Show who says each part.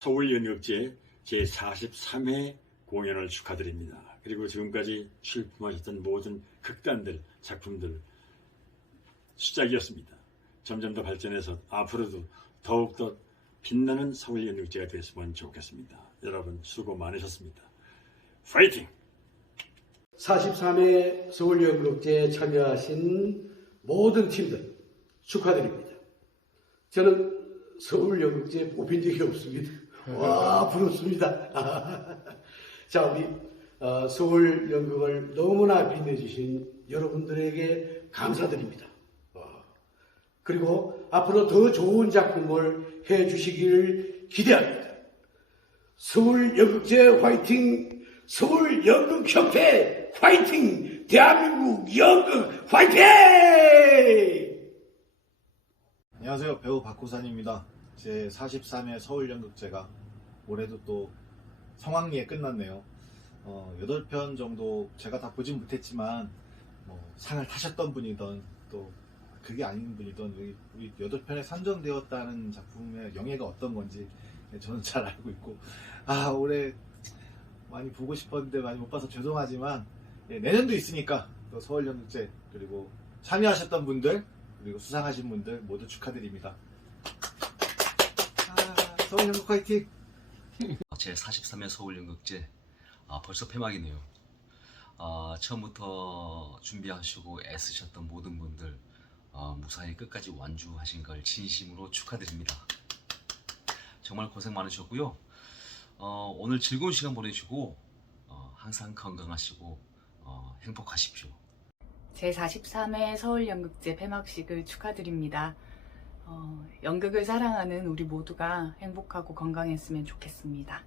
Speaker 1: 서울연극제 제43회 공연을 축하드립니다. 그리고 지금까지 출품하셨던 모든 극단들, 작품들 수작이었습니다. 점점 더 발전해서 앞으로도 더욱더 빛나는 서울연극제가 됐으면 좋겠습니다. 여러분 수고 많으셨습니다. 파이팅!
Speaker 2: 43회 서울연극제에 참여하신 모든 팀들 축하드립니다. 저는 서울연극제에 뽑힌 적이 없습니다. 와 부럽습니다. 자 우리 어, 서울 연극을 너무나 빛내주신 여러분들에게 감사드립니다. 어, 그리고 앞으로 더 좋은 작품을 해 주시기를 기대합니다. 서울 연극제 화이팅! 서울 연극협회 화이팅! 대한민국 연극 화이팅!
Speaker 3: 안녕하세요. 배우 박호산입니다. 제 43회 서울연극제가 올해도 또 성황리에 끝났네요. 어, 8편 정도 제가 다 보진 못했지만 뭐 상을 타셨던 분이던 또 그게 아닌 분이던 우리, 우리 8편에 선정되었다는 작품의 영예가 어떤 건지 저는 잘 알고 있고 아 올해 많이 보고 싶었는데 많이 못 봐서 죄송하지만 예, 내년도 있으니까 또 서울연극제 그리고 참여하셨던 분들 그리고 수상하신 분들 모두 축하드립니다. 아, 서울연극 화이팅!
Speaker 4: 제 43회 서울연극제 아, 벌써 폐막이네요. 아, 처음부터 준비하시고 애쓰셨던 모든 분들 아, 무사히 끝까지 완주하신 걸 진심으로 축하드립니다. 정말 고생 많으셨고요. 어, 오늘 즐거운 시간 보내시고 어, 항상 건강하시고 어, 행복하십시오.
Speaker 5: 제43회 서울연극제 폐막식을 축하드립니다. 어, 연극을 사랑하는 우리 모두가 행복하고 건강했으면 좋겠습니다.